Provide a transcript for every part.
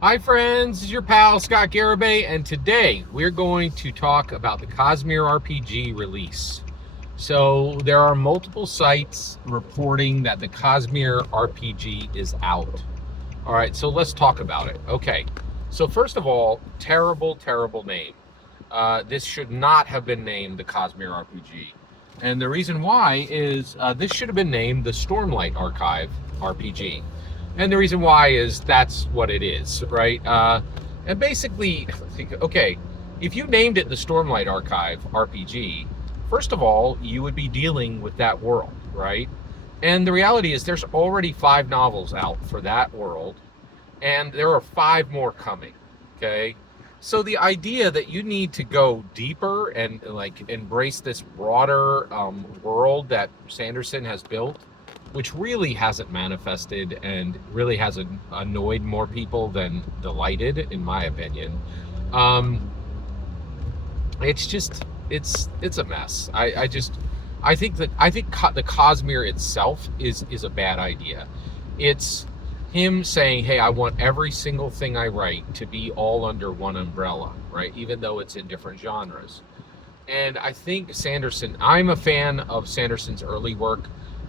Hi friends, this is your pal Scott Garibay, and today we're going to talk about the Cosmere RPG release. So there are multiple sites reporting that the Cosmere RPG is out. All right, so let's talk about it. Okay, so first of all, terrible name. This should not have been named the Cosmere RPG. And the reason why is this should have been named the Stormlight Archive RPG. And the reason why is that's what it is, right? And basically, okay, if you named it the Stormlight Archive RPG, first of all, you would be dealing with that world, right? And the reality is there's already 5 novels out for that world, and there are 5 more coming, okay? So the idea that you need to go deeper and like embrace this broader world that Sanderson has built, which really hasn't manifested and really has annoyed more people than delighted, in my opinion. Um, it's just it's a mess. I think the Cosmere itself is a bad idea. It's him saying, "Hey, I want every single thing I write to be all under one umbrella," right? Even though it's in different genres. And I think Sanderson, I'm a fan of Sanderson's early work.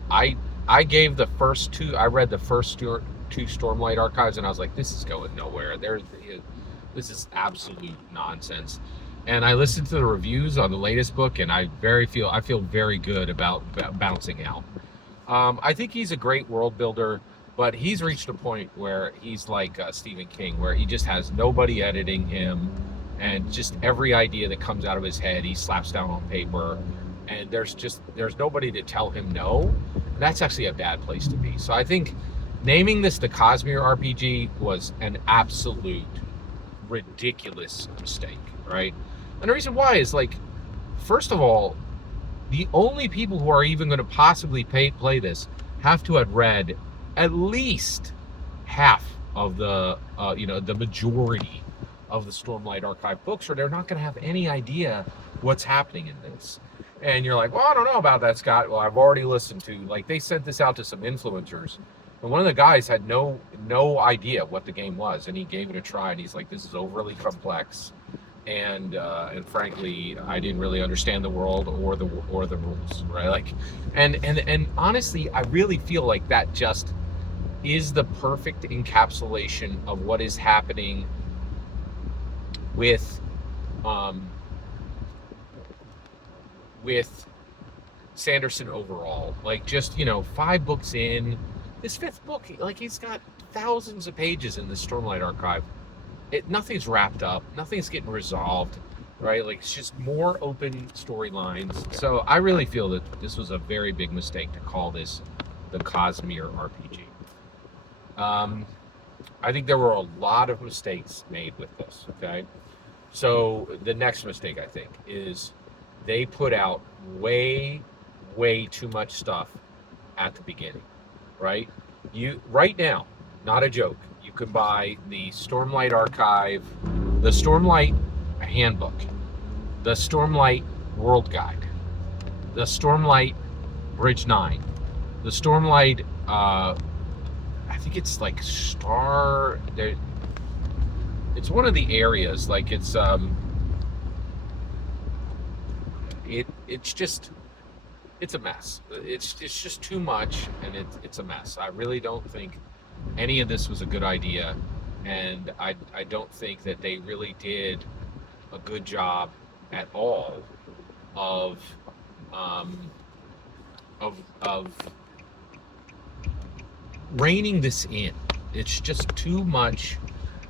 I I gave the first two. I read the first two Stormlight archives, and I was like, "This is going nowhere. This is absolute nonsense." And I listened to the reviews on the latest book, and I feel very good about bouncing out. I think he's a great world builder, but he's reached a point where he's like Stephen King, where he just has nobody editing him, and just every idea that comes out of his head, he slaps down on paper, and there's nobody to tell him no. That's actually a bad place to be. So I think naming this the Cosmere RPG was an absolute ridiculous mistake, right? And the reason why is like, first of all, the only people who are even going to possibly play this have to have read at least half of the majority of the Stormlight Archive books, or they're not going to have any idea what's happening in this. And you're like, well, I don't know about that, Scott. Well, I've already listened to, like, they sent this out to some influencers, and one of the guys had no idea what the game was, and he gave it a try, and he's like, this is overly complex, and frankly, I didn't really understand the world or the rules, right? Like, and honestly, I really feel like that just is the perfect encapsulation of what is happening with um, with Sanderson overall. Like, just 5 books in, this 5th book, like, he's got thousands of pages in the Stormlight Archive. Nothing's wrapped up, nothing's getting resolved, right? Like, it's just more open storylines. So I really feel that this was a very big mistake to call this the Cosmere RPG. Um, I think there were a lot of mistakes made with this. Okay, so the next mistake I think is they put out way too much stuff at the beginning, right? You right now, not a joke, you can buy the Stormlight Archive, the Stormlight Handbook, the Stormlight World Guide, the Stormlight Bridge 9, the Stormlight I think it's like Star there, it's one of the areas, like it's just, it's a mess. It's just too much, and it's a mess. I really don't think any of this was a good idea, and I don't think that they really did a good job at all of um, of reining this in. It's just too much,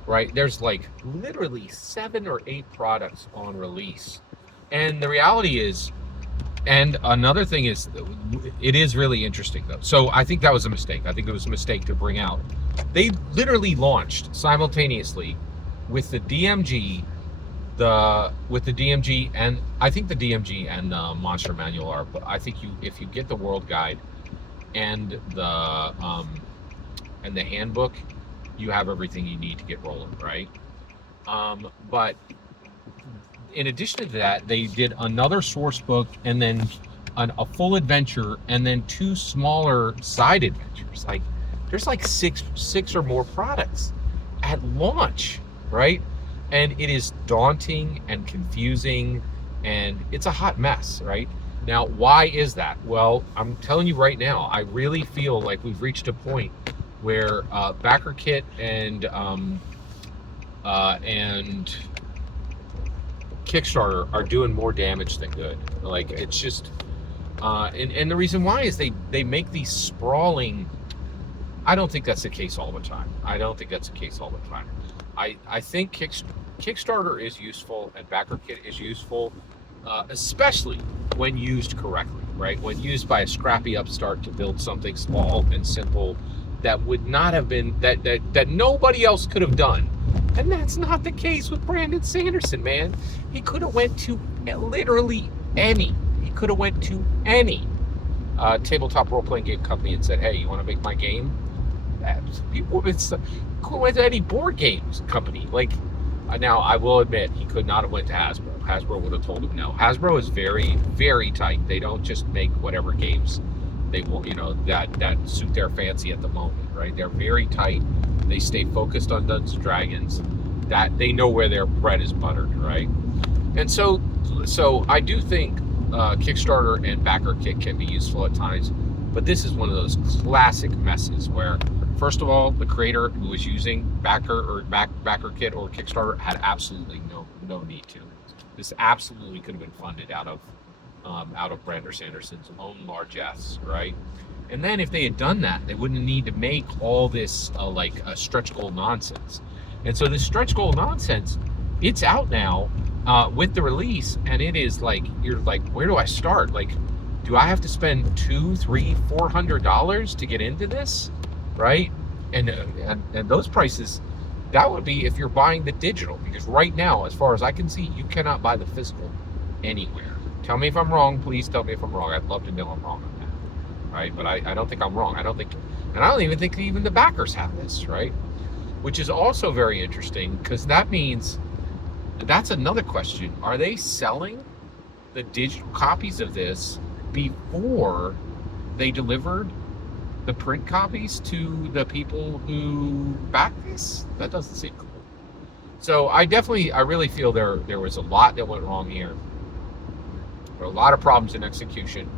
right? There's like literally 7 or 8 products on release, and the reality is, and another thing is, it is really interesting though. So I think that was a mistake. I think it was a mistake to bring out. They literally launched simultaneously with the DMG, and I think the DMG and the Monster Manual are. But I think if you get the World Guide and the handbook, you have everything you need to get rolling, right? But in addition to that, they did another source book, and then a full adventure, and then 2 smaller side adventures. Like, there's like six or more products at launch, right? And it is daunting and confusing, and it's a hot mess, right? Now, why is that? Well, I'm telling you right now, I really feel like we've reached a point where BackerKit and Kickstarter are doing more damage than good. Like, it's just, and the reason why is they make these sprawling. I don't think that's the case all the time. I don't think that's the case all the time. I think Kickstarter is useful and BackerKit is useful, especially when used correctly, right? When used by a scrappy upstart to build something small and simple that would not have been, that nobody else could have done. And that's not the case with Brandon Sanderson, man. He could have went to literally any. He could have went to any tabletop role-playing game company and said, hey, you want to make my game? People, it's could went to any board games company. Like, now I will admit he could not have went to Hasbro. Hasbro would have told him no. Hasbro is very, very tight. They don't just make whatever games they will, that suit their fancy at the moment, right? They're very tight. They stay focused on Dungeons and Dragons. That they know where their bread is buttered, right? And so I do think Kickstarter and BackerKit can be useful at times, but this is one of those classic messes where, first of all, the creator who was using BackerKit or Kickstarter had absolutely no need to. This absolutely could have been funded out of Brandon Sanderson's own largesse, right? And then if they had done that, they wouldn't need to make all this stretch goal nonsense. And so this stretch goal nonsense, it's out now with the release, and it is like, you're like, where do I start? Like, do I have to spend $200, $300, $400 to get into this, right? And those prices, that would be if you're buying the digital, because right now, as far as I can see, you cannot buy the physical anywhere. Tell me if I'm wrong, please tell me if I'm wrong. I'd love to know I'm wrong on that, right? But I don't think I'm wrong. I don't even think even the backers have this, right? Which is also very interesting, because that means, that's another question. Are they selling the digital copies of this before they delivered the print copies to the people who back this? That doesn't seem cool. So I really feel there was a lot that went wrong here. There were a lot of problems in execution.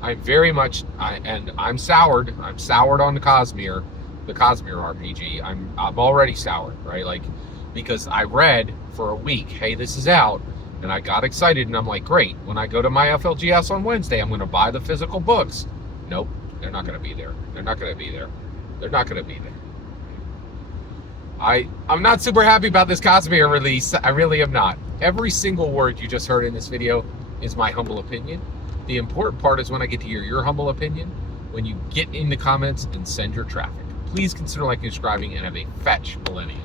I'm soured. I'm soured on the Cosmere RPG. I'm already soured, right? Like, because I read for a week, hey, this is out, and I got excited, and I'm like, great. When I go to my FLGS on Wednesday, I'm going to buy the physical books. Nope, they're not going to be there. They're not going to be there. They're not going to be there. I'm not super happy about this Cosmere release. I really am not. Every single word you just heard in this video is my humble opinion. The important part is when I get to hear your humble opinion, when you get in the comments and send your traffic. Please consider liking and subscribing, and have a fetch millennium.